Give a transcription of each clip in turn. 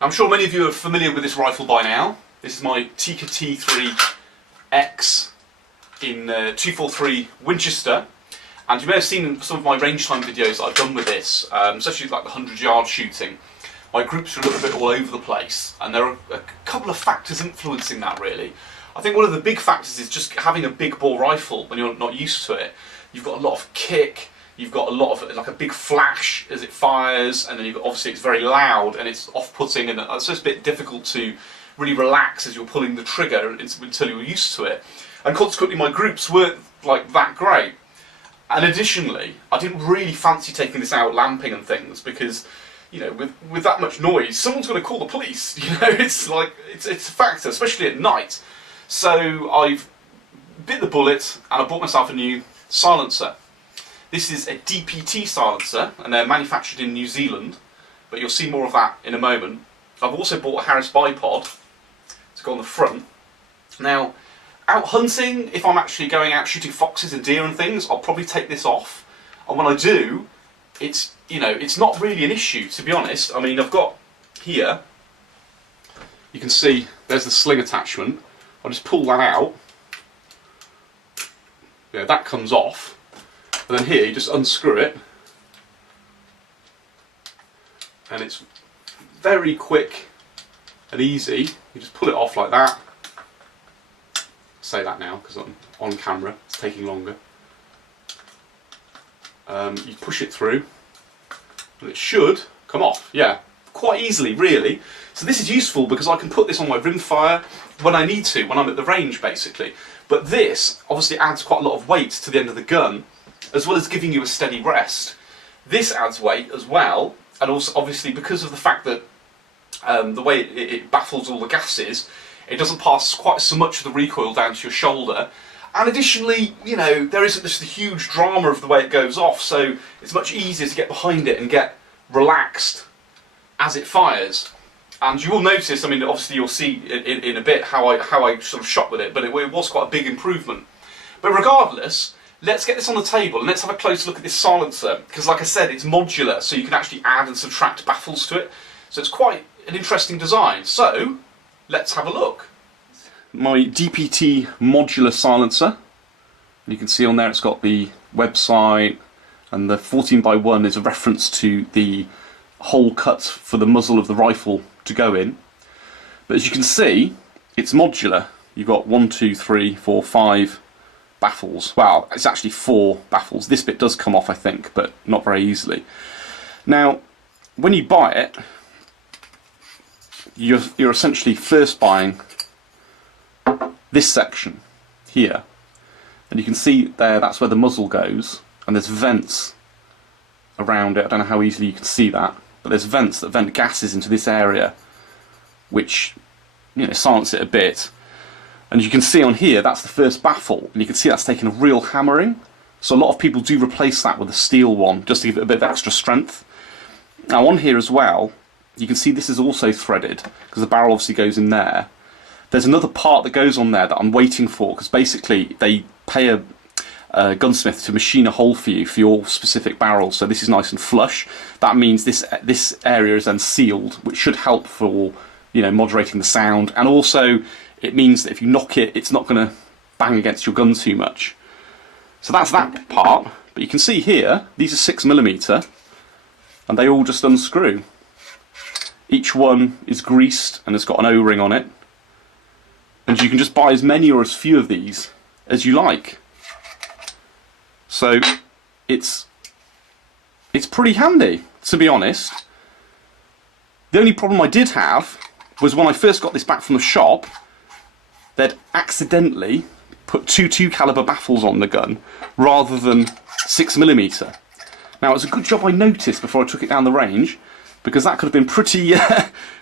I'm sure many of you are familiar with this rifle by now. This is my Tikka T3X in 243 Winchester. And you may have seen some of my range time videos that I've done with this, especially like the 100-yard shooting. My groups are a little bit all over the place, and there are a couple of factors influencing that really. I think one of the big factors is just having a big bore rifle when you're not used to it. You've got a lot of kick, you've got a lot of, like a big flash as it fires, and then you've got, obviously it's very loud and it's off-putting, and so it's a bit difficult to really relax as you're pulling the trigger until you're used to it. And consequently my groups weren't like that great. And additionally, I didn't really fancy taking this out lamping and things because, you know, with that much noise, someone's going to call the police. You know, it's like, it's a factor, especially at night. So I've bit the bullet and I bought myself a new silencer. This is a DPT silencer, and they're manufactured in New Zealand, but you'll see more of that in a moment. I've also bought a Harris bipod to go on the front. Now, out hunting, if I'm actually going out shooting foxes and deer and things, I'll probably take this off. And when I do, it's, you know, it's not really an issue, to be honest. I mean, I've got here, you can see there's the sling attachment. I'll just pull that out. Yeah, that comes off. And then here, you just unscrew it. And it's very quick and easy. You just pull it off like that. Say that now because I'm on camera, it's taking longer. You push it through and it should come off, yeah, quite easily really. So this is useful because I can put this on my rimfire when I need to, when I'm at the range basically. But this obviously adds quite a lot of weight to the end of the gun, as well as giving you a steady rest. This adds weight as well, and also obviously because of the fact that the way it baffles all the gases, it doesn't pass quite so much of the recoil down to your shoulder. And additionally, you know, there isn't just the huge drama of the way it goes off, so it's much easier to get behind it and get relaxed as it fires. And you will notice, I mean, obviously you'll see in a bit how I sort of shot with it, but it was quite a big improvement. But regardless, let's get this on the table and let's have a close look at this silencer, because like I said, it's modular, so you can actually add and subtract baffles to it. So it's quite an interesting design. So let's have a look. My DPTmodular silencer. You can see on there it's got the website, and the 14x1 is a reference to the hole cut for the muzzle of the rifle to go in. But as you can see, it's modular. You've got 1, 2, 3, 4, 5 baffles. Well, it's actually 4 baffles. This bit does come off, I think, but not very easily. Now, when you buy it, you're essentially first buying this section here, and you can see there that's where the muzzle goes, and there's vents around it. I don't know how easily you can see that, but there's vents that vent gases into this area, which, you know, silence it a bit. And you can see on here that's the first baffle, and you can see that's taken a real hammering. So a lot of people do replace that with a steel one just to give it a bit of extra strength. Now on here as well, you can see this is also threaded because the barrel obviously goes in there. There's another part that goes on there that I'm waiting for, because basically they pay a gunsmith to machine a hole for you for your specific barrel, so this is nice and flush. That means this area is then sealed, which should help for, you know, moderating the sound, and also it means that if you knock it, it's not going to bang against your gun too much. So that's that part. But you can see here, these are 6mm, and they all just unscrew. Each one is greased and has got an O-ring on it. And you can just buy as many or as few of these as you like. So it's pretty handy, to be honest. The only problem I did have was when I first got this back from the shop, they'd accidentally put 2.2 caliber baffles on the gun rather than 6mm. Now it's a good job I noticed before I took it down the range, because that could have been pretty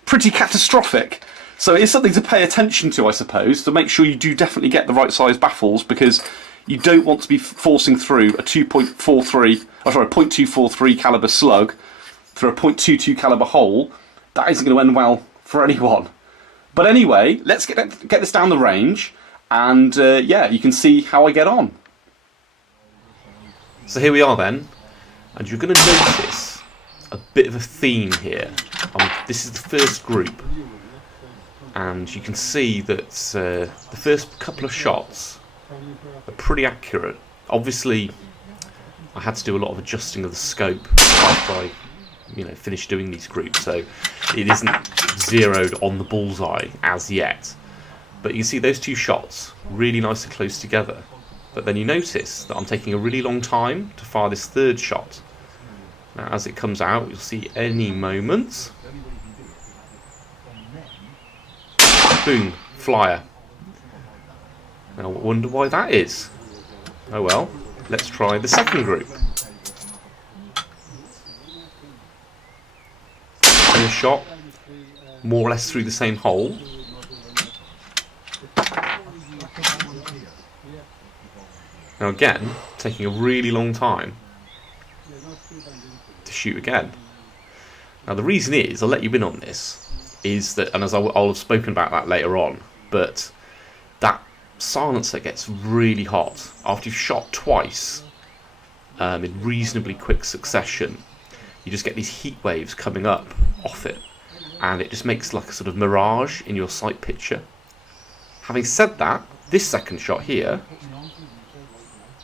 pretty catastrophic. So it's something to pay attention to, I suppose, to make sure you do definitely get the right size baffles, because you don't want to be forcing through a 0.243 caliber slug through a 0.22 caliber hole. That isn't going to end well for anyone. But anyway, let's get this down the range, and yeah, you can see how I get on. So here we are then, and you're going to notice a bit of a theme here. This is the first group, and you can see that the first couple of shots are pretty accurate. Obviously, I had to do a lot of adjusting of the scope after I finished doing these groups, so it isn't zeroed on the bullseye as yet. But you can see those two shots really nice and close together. But then you notice that I'm taking a really long time to fire this third shot. Now, as it comes out, you'll see any moment. Boom, flyer. Now, I wonder why that is. Oh well, let's try the second group. First shot, more or less through the same hole. Now again, taking a really long time to shoot again. Now the reason is, I'll let you in on this, is that, and as I'll have spoken about that later on, but that silencer gets really hot after you've shot twice in reasonably quick succession. You just get these heat waves coming up off it, and it just makes like a sort of mirage in your sight picture. Having said that, this second shot here,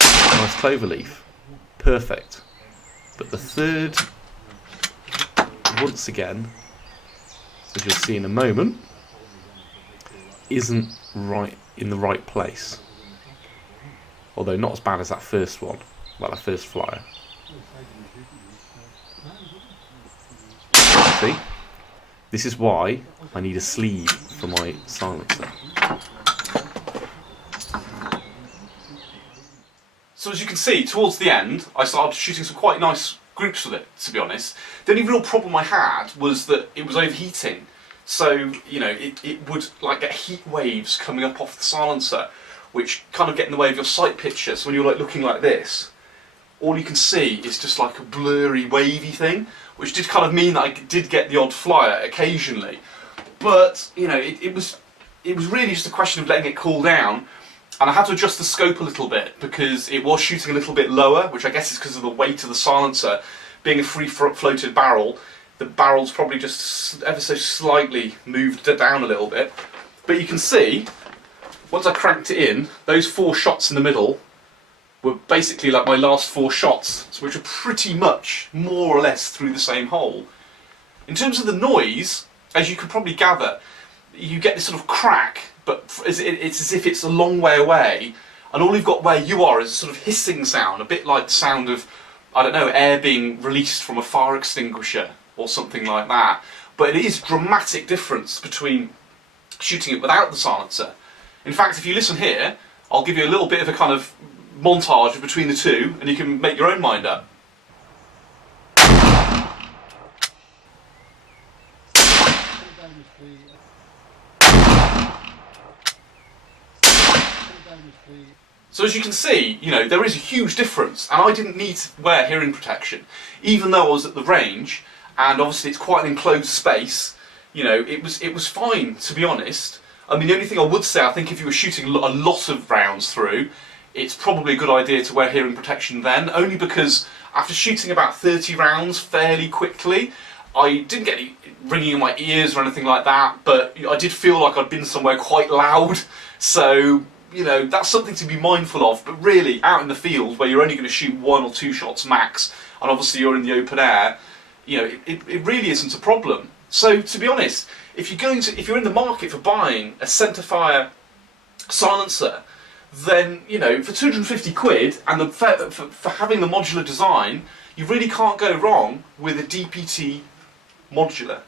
nice clover leaf, perfect. But the third, once again, as you'll see in a moment, isn't right in the right place. Although not as bad as that first one, like that first flyer. See? This is why I need a sleeve for my silencer. So as you can see, towards the end, I started shooting some quite nice groups with it, to be honest. The only real problem I had was that it was overheating. So, it would like get heat waves coming up off the silencer, which kind of get in the way of your sight picture. So when you're like looking like this, all you can see is just like a blurry, wavy thing, which did kind of mean that I did get the odd flyer occasionally. But, it was really just a question of letting it cool down. And I had to adjust the scope a little bit because it was shooting a little bit lower, which I guess is because of the weight of the silencer. Being a free floated barrel, the barrel's probably just ever so slightly moved down a little bit. But you can see, once I cranked it in, those 4 shots in the middle were basically like my last 4 shots, which are pretty much more or less through the same hole. In terms of the noise, as you could probably gather, you get this sort of crack, but it's as if it's a long way away, and all you've got where you are is a sort of hissing sound, a bit like the sound of, I don't know, air being released from a fire extinguisher or something like that. But it is a dramatic difference between shooting it without the silencer. In fact, if you listen here, I'll give you a little bit of a kind of montage between the two, and you can make your own mind up. So as you can see, there is a huge difference, and I didn't need to wear hearing protection, even though I was at the range, and obviously it's quite an enclosed space. It was fine, to be honest. I mean, the only thing I would say, I think if you were shooting a lot of rounds through, it's probably a good idea to wear hearing protection then, only because after shooting about 30 rounds fairly quickly, I didn't get any ringing in my ears or anything like that, but I did feel like I'd been somewhere quite loud, so that's something to be mindful of. But really, out in the field where you're only going to shoot 1 or 2 shots max, and obviously you're in the open air, it really isn't a problem. So to be honest, if you're in the market for buying a centerfire silencer, then for 250 quid and for having the modular design, you really can't go wrong with a DPT modular.